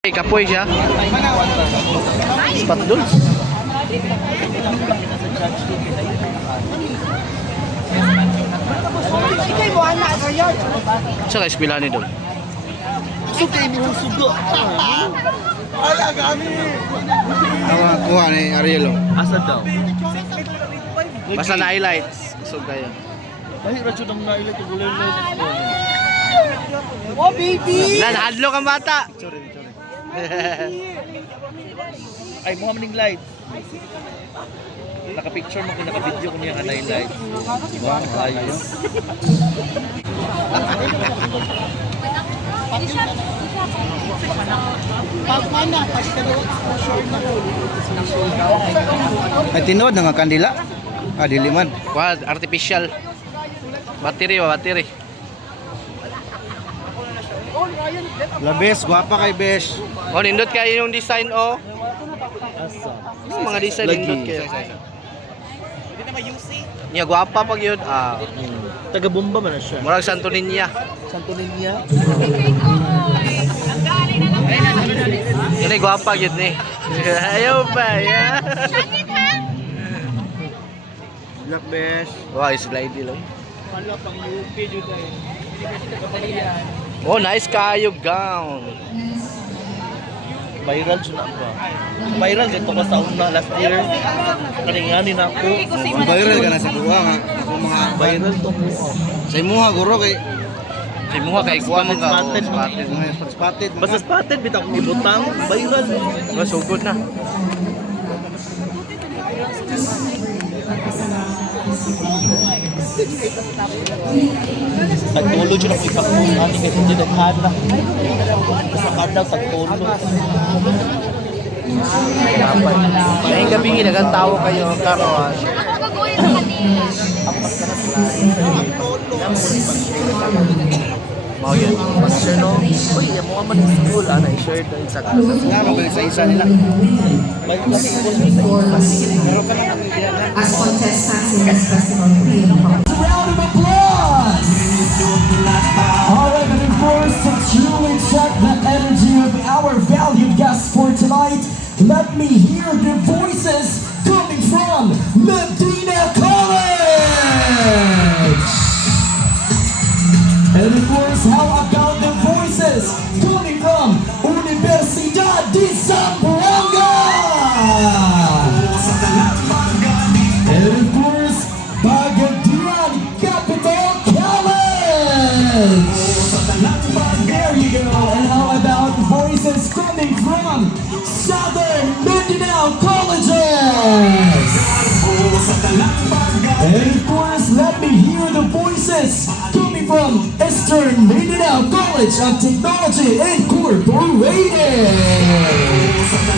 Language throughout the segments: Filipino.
Kapoy siya. Spot doon. Sa eskwela ni doon. Sugay mo sugo. Ala kami. Awa kuha ni Arielo. Asa daw? Basta na highlights. So kaya. Ay radyo nang nailat ko gulo na. Oh baby. Nanhadlo kang bata. Sorry. Ay mo maning light. Naka-picture mo ko, naka-video ko niya kanay light. Wow, ayos. Ay tinuod na nga kandila. Ah dili man. Wad artificial. Battery. Labes gwapa kay Besh. Oh, nindot kayo yung design oh. Asa. Yung mga design Lagi. nindot kayo. Niya gwapa pag yun. Taga-bomba man na siya. Murag Santo Niña. Santo Niña. Yun ay gwapa yun eh. Ayaw pa ya. Black Besh. Wow, slide lang. Wala pang UP jud ay. Oh, nice kayo gown. Viral siya na ako. Viral dito ko sa una last year. Kalinganin ako. Ang viral ka na sa kuha nga. Ang mga Viral to ko. sa imuha guro kay Si Muha kay kuha man ka. Spotted. mga spotted. Basta spotted bitaw ko ibutang. Viral. Oh, sugod na. Tagtulo dyan ako ipag-post ani kay hindi naghana. Sa kada tagtulo. Ngayong gabi ginagang tao kayo karon. Mau yun. Pag-share no. Uy, yung mga man yung school. Ano, i-share doon sa kasa. Nga mo sa isa nila. May laki ko as contestants in this festival. Round of applause! Alright, and of course, to truly check the energy of our valued guests for tonight, let me hear the voices coming from Medina College! And of course, how about the voices coming from Universidad de Zamboanga? And of course, Pagadian Capital College! There you go. And how about voices coming from Southern Mindanao Colleges? And of course, let me hear the voices coming from Eastern Mindanao College of Technology Incorporated.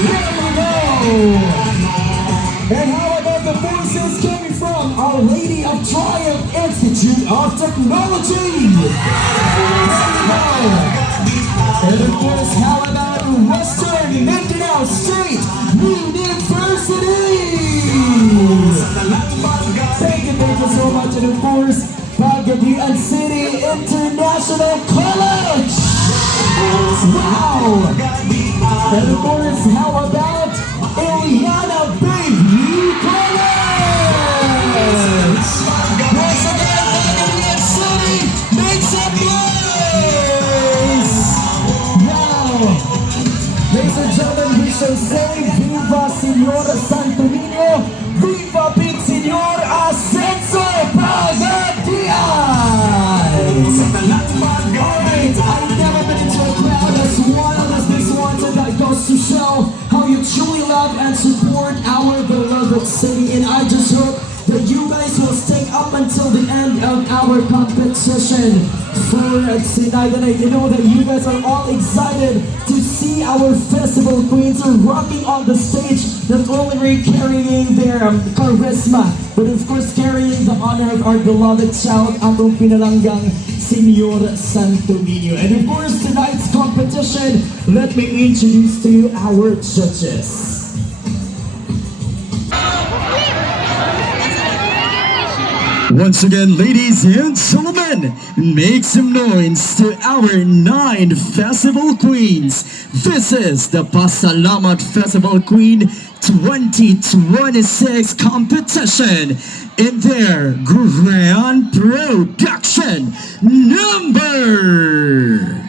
There we go. And how about the voices coming from Our Lady of Triumph Institute of Technology? And of course, how about Western Mindanao State University? Thank you so much. And of course, Pagadian City International College. Wow. And of course, how about Eliana Baby College? Once again, Pagadian City, make some noise! Wow! Ladies and gentlemen, we shall say Viva Señor Santo Niño, Viva Big Señor Ascenso Pagadian! Alright, I've never been into a crowd as wild as this one, and that goes to show how you truly love and support our beloved city. And I just hope that you guys will stay up until the end of our competition for tonight. And I know that you guys are all excited to see our festival queens rocking on the stage, not only carrying their charisma, but of course carrying the honor of our beloved child, atong pinalanggang Señor Santo Niño. And of course, tonight's competition, let me introduce to you our judges. Once again, ladies and gentlemen, make some noise to our 9 Festival Queens. This is the Pasalamat Festival Queen 2026 competition in their grand production number.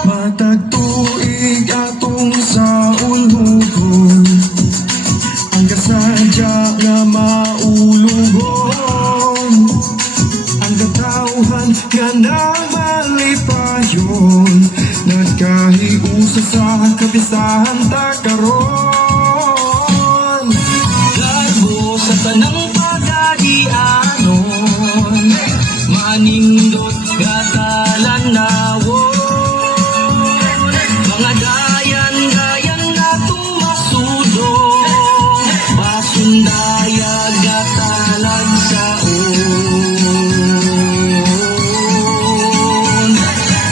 Matagtuig atong sa ulugon, ang kasadya nga maulugon, ang katawhan nga namalipayon, nagkahiusa sa kapistahan ta karon. Garbo sa tanang pagadianon, manindot nga talanawon. Mga dayan-dayan na tumasudong, pasundaya gatalag sa on.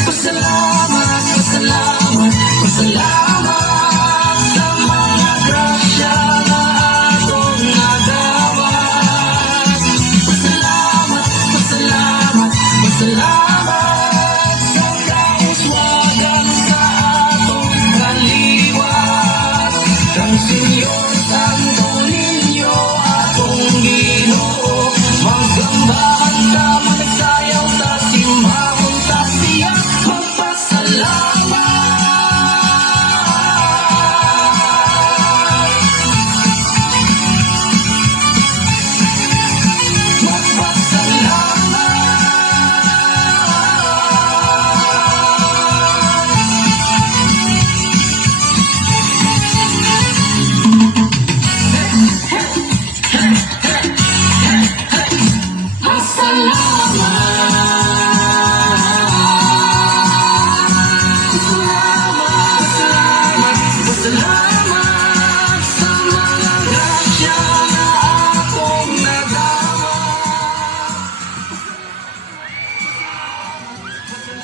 Pasalamat, pasalamat, pasalamat sa mga grasya na atong nagawad. Pasalamat, pasalamat, pasalamat sa kauswagan sa atong kaliwat. Kang Senyor Santo Niño atong Ginoo, maggambahan ta, magsayaw ta, simbahon ta siya, magpasalamat. Pasalamat sa mga grasya na atong nagawa.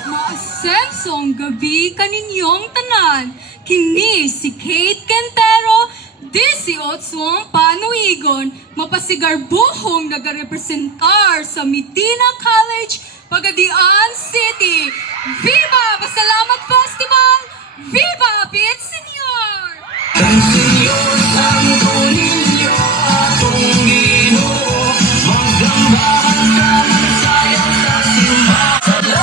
Maasensong gabi kaninyong tanan. Kini si Kate Quintero, 18 panuigon, mapasigarbuhong nagarepresentar sa Medina College, Pagadian City. Viva Pasalamat Festival! Viva Pit Senior! Kang Senyor Santo Niño atong Ginoo, maggambahan ta, magsayaw ta, simbahon.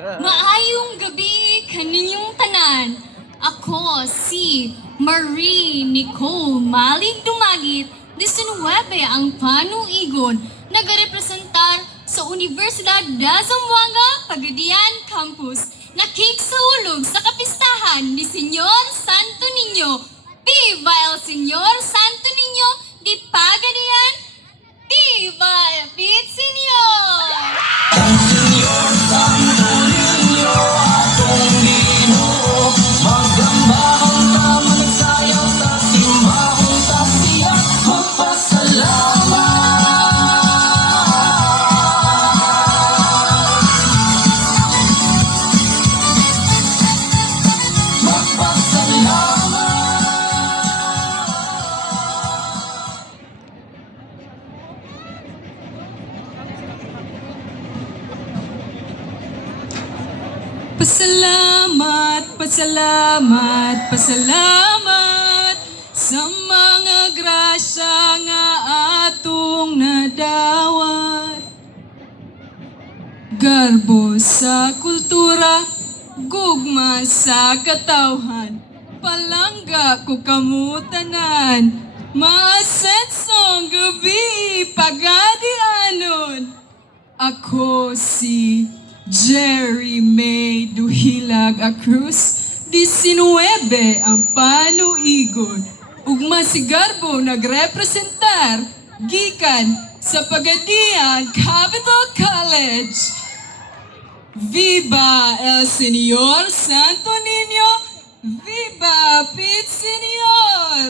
Maayong gabi kaninyong tanan. Ako si Marie Nicole Malig Dumagit, 19 ang panuigon, nagarepresentar sa Universidad de Zamboanga, Pagadian Campus. Nakiksaulog sa kapistahan ni Senyor Santo Niño. Viva el Senyor Santo Niño di Pagadian! Viva el Pit Senior! Kang Senyor Santo Niño atong Ginoo, maggambahan ta, magsayaw ta, simbahon ta siya, magpasalamat. Pasalamat, pasalamat, pasalamat sa mga grasya nga atong nadawat. Garbo sa kultura, gugma sa katawhan, palangga ko kamutanan, maasensong gabi pagadianon. Ako si Jerry May Duhilag Acruz, 19 ang panuigon. Ugma si Garbo nagrepresentar gikan sa Pagadian Capital College. Viva el Señor Santo Niño! Viva Pete Senior!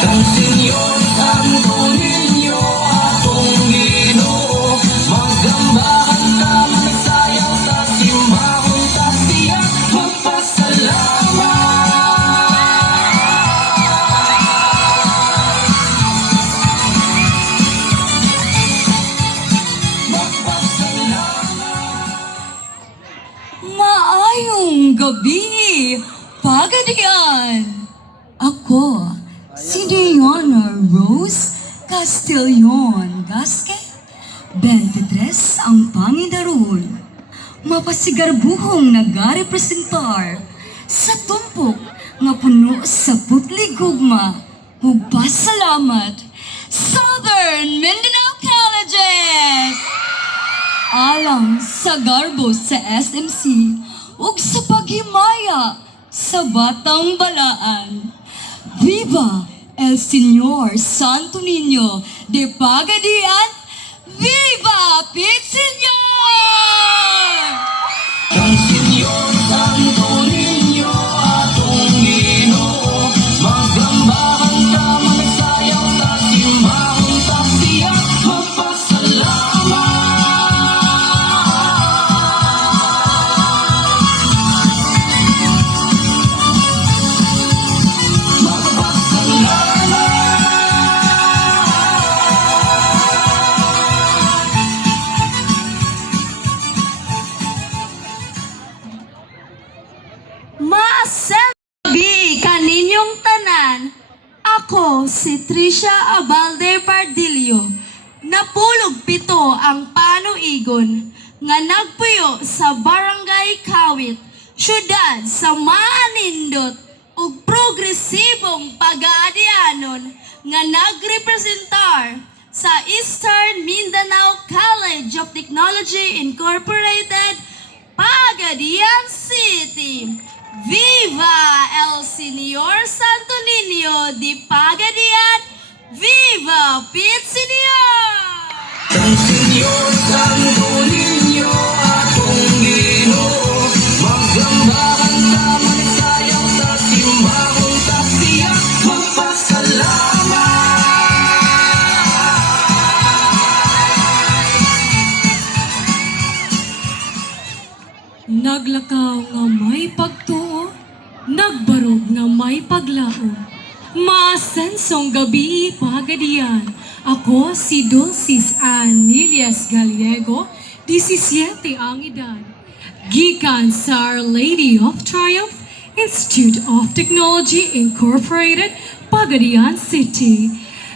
Ang Senyor Santo Niño, atong Ginoo, magambahan ka, magsayaw sa simbahon, sa siya magpasalamat. Maayong gabi, Pagadian! Ako, si Diana Rose Castillon Gasque, 23 ang pangidaron. Mapasigarbuhong nagarepresentar sa tumpok nga puno sa putligugma. Magpasalamat, Southern Mindanao Colleges! Alang sa garbo sa SMC ug sa paghimaya sa Batang Balaan. Viva el Señor Santo Niño de Pagadian! Viva Pete Senior! Ang Senyor Santo Niño, atong Ginoo, magambahan ka, magsayaw sa simbahon, sa siya magpasalamat. Maasabi kaninyong tanan, ako si Tricia Abalde Pardillo, napulog 7 ang panuigon nga nagpuyo sa Barangay Kawit, syudad sa Maanindot ug progresibong pag-aadianon nga nagrepresentar sa Eastern Mindanao College of Technology Incorporated, Pagadian City. Viva el Señor Santo Niño de Pagadian! Viva Pete Senior! Ang Senyor Santo Niño, atong Ginoo, magambahan ka, magsayaw sa simbahon, sa siya magpasalamat. Naglakaw nga may pagtuo, nagbarog nga may paglaom. Maasensong gabi, Pagadian. Ako si Dulcis Anilias Gallego, 17 ang edad. Gikan sa Our Lady of Triumph, Institute of Technology Incorporated, Pagadian City.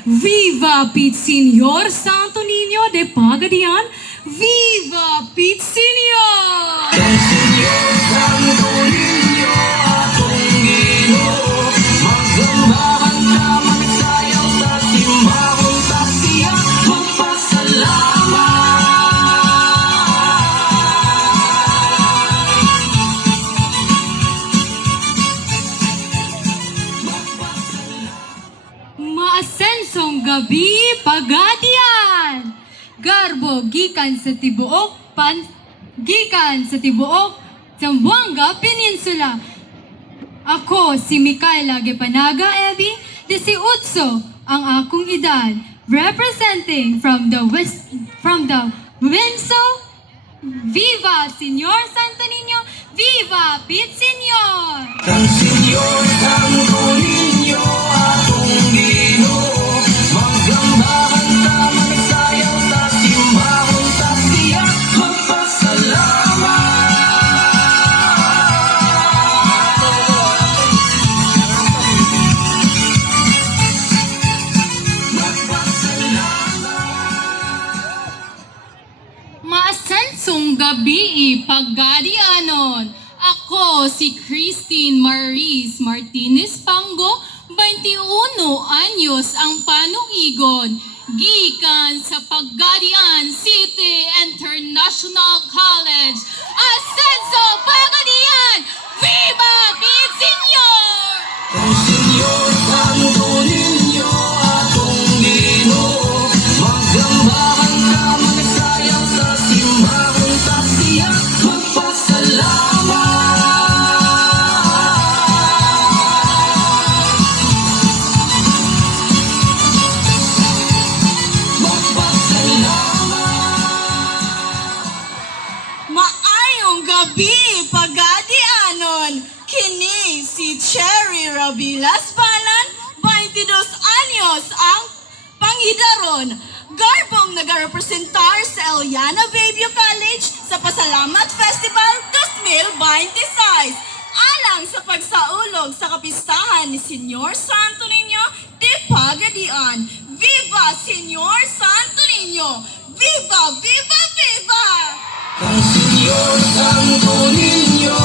Viva Pete Senior Santo Niño de Pagadian! Viva Pete Senior! Ang Senyor Santo Niño, atong Ginoo, magambahan ka, magsayaw sa simbahon, sa siya magpasalamat. Maasensong gabi, Pagadian! Garbo gikan sa tibuok Zamboanga Peninsula. Ako si Micaela Gepanaga Ebi, 18 ang akong edad, representing from the Winso. Viva Señor Santo Niño! Viva Pete Senior! Ang Senyor Santo Niño, atong Ginoo, magambahan ka, magsayaw sa simbahon, sa siya magpasalamat. Maasensong gabi, Pagadianon. Ako Ako si Christine Maris Martinez Pango, 21 anyos ang panuigon. Gikan sa Pagadian City International College, Ascenso, Pagadian! Viva Bid Senior! Ang Senyor Santo Niño, atong Ginoo, magambahan ka, magsayang sa simbahan, sa siya magpasalamat. Maayong gabi, Pagadianon! Kini si Cherry Rabilas Balan, 22 anyos ang panghidaron. Garbong nagarepresentar sa Eliana Baby College sa Pasalamat Festival 2026. Alang sa pagsaulog sa kapistahan ni Senyor Santo Niño de Pagadian. Viva Senyor Santo Niño! Viva, viva, viva! Ang Senyor Santo Niño,